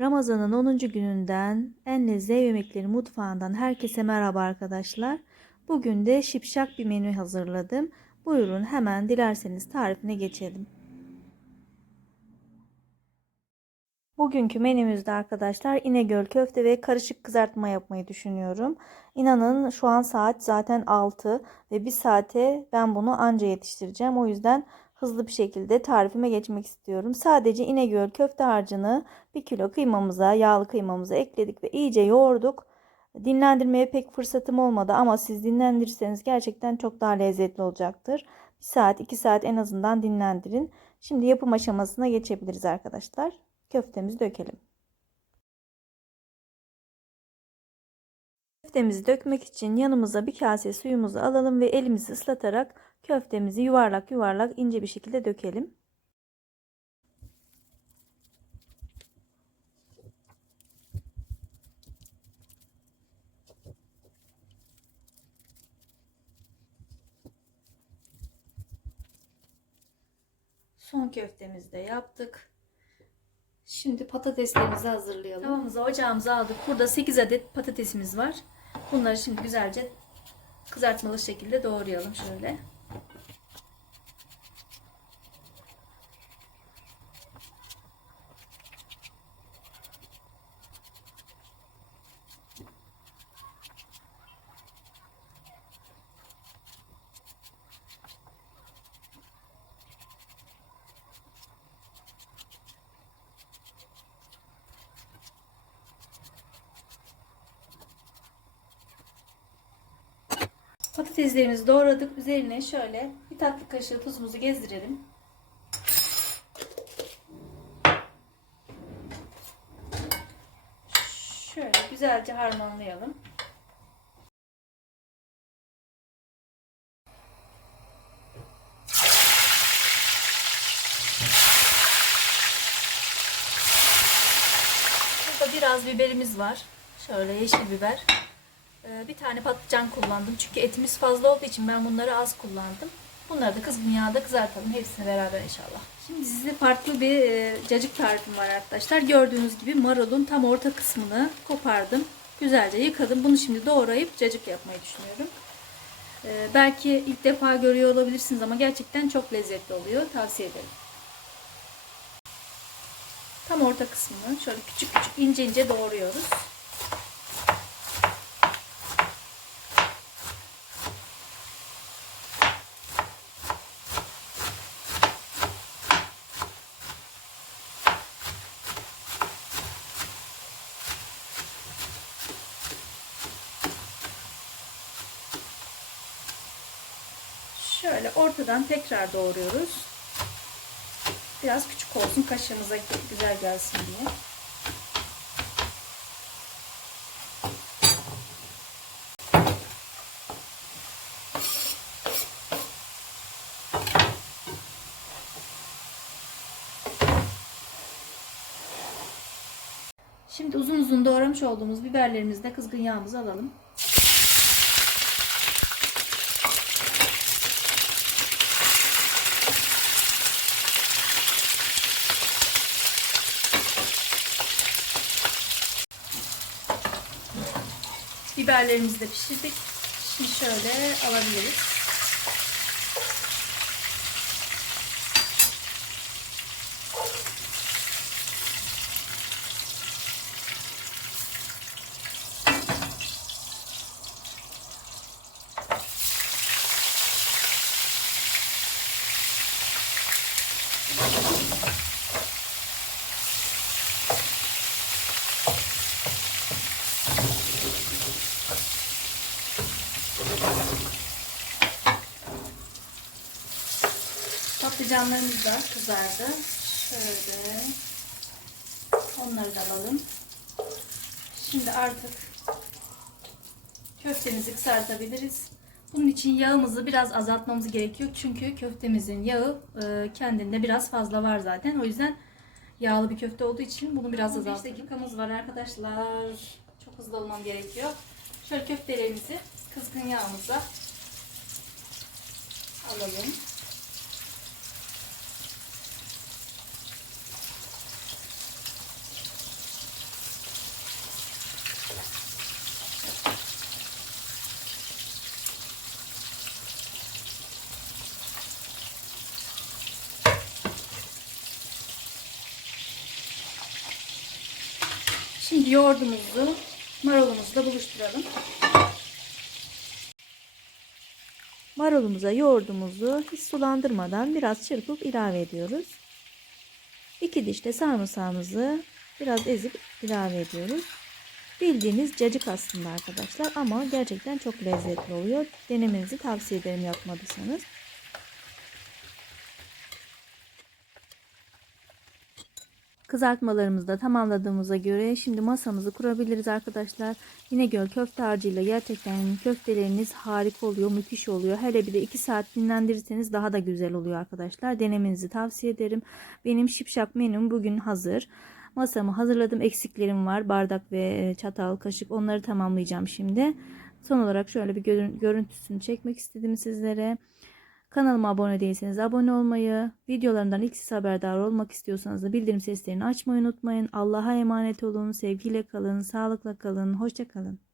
Ramazan'ın 10. gününden en lezzetli yemekleri mutfağından herkese merhaba arkadaşlar. Bugün de şipşak bir menü hazırladım. Buyurun hemen dilerseniz tarifine geçelim. Bugünkü menümüzde arkadaşlar İnegöl köfte ve karışık kızartma yapmayı düşünüyorum. İnanın şu an saat zaten 6 ve bir saate ben bunu anca yetiştireceğim. O yüzden hızlı bir şekilde tarifime geçmek istiyorum. Sadece İnegöl köfte harcını 1 kilo kıymamıza, yağlı kıymamıza ekledik ve iyice yoğurduk. Dinlendirmeye pek fırsatım olmadı ama siz dinlendirirseniz gerçekten çok daha lezzetli olacaktır. 1 saat 2 saat en azından dinlendirin. Şimdi yapım aşamasına geçebiliriz arkadaşlar. Köftemizi dökelim. Köftemizi dökmek için yanımıza bir kase suyumuzu alalım ve elimizi ıslatarak köftemizi yuvarlak yuvarlak ince bir şekilde dökelim. Son köftemizi de yaptık. Şimdi patateslerimizi hazırlayalım. Tavamıza ocağımıza aldık. Burada 8 adet patatesimiz var. Bunları şimdi güzelce kızartmalı şekilde doğrayalım şöyle. Patateslerimizi doğradık. Üzerine şöyle bir tatlı kaşığı tuzumuzu gezdirelim. Şöyle güzelce harmanlayalım. Burada biraz biberimiz var. Şöyle yeşil biber. Ee, bir tane patlıcan kullandım. Çünkü etimiz fazla olduğu için ben bunları az kullandım. Bunları da kızgın kızartalım. Hepsini beraber inşallah. Şimdi size farklı bir e, cacık tarifim var arkadaşlar. Gördüğünüz gibi marulun tam orta kısmını kopardım. Güzelce yıkadım. Bunu şimdi doğrayıp cacık yapmayı düşünüyorum. Ee, belki ilk defa görüyor olabilirsiniz ama gerçekten çok lezzetli oluyor. Tavsiye ederim. Tam orta kısmını şöyle küçük küçük ince ince doğruyoruz. Şöyle ortadan tekrar doğruyoruz. Biraz küçük olsun kaşığımıza güzel gelsin diye. Şimdi uzun uzun doğramış olduğumuz biberlerimizi de kızgın yağımıza alalım. Biberlerimizi de pişirdik. Şimdi şöyle alabiliriz. Patlıcanlarımız da kızardı. Şöyle onları da alalım. Şimdi artık köftemizi kızartabiliriz. Bunun için yağımızı biraz azaltmamız gerekiyor. Çünkü köftemizin yağı e, kendinde biraz fazla var zaten. O yüzden yağlı bir köfte olduğu için bunu biraz azaltalım. 5 dakikamız var arkadaşlar. Çok hızlı olmam gerekiyor. Şöyle köftelerimizi kızgın yağımıza alalım. Şimdi yoğurdumuzu marulumuzla buluşturalım. Marulumuza yoğurdumuzu hiç sulandırmadan biraz çırpıp ilave ediyoruz. İki diş de sarımsağımızı biraz ezip ilave ediyoruz. Bildiğiniz cacık aslında arkadaşlar ama gerçekten çok lezzetli oluyor. Denemenizi tavsiye ederim yapmadıysanız. Kızartmalarımızı da tamamladığımıza göre şimdi masamızı kurabiliriz arkadaşlar. İnegöl köfte harcıyla gerçekten köfteleriniz harika oluyor, müthiş oluyor. Hele bir de 2 saat dinlendirirseniz daha da güzel oluyor arkadaşlar. Denemenizi tavsiye ederim. Benim şipşak menüm bugün hazır. Masamı hazırladım. Eksiklerim var. Bardak ve çatal, kaşık onları tamamlayacağım şimdi. Son olarak şöyle bir görüntüsünü çekmek istedim sizlere. Kanalıma abone değilseniz abone olmayı, videolarımdan ilk siz haberdar olmak istiyorsanız da bildirim seslerini açmayı unutmayın. Allah'a emanet olun, sevgiyle kalın, sağlıkla kalın, hoşça kalın.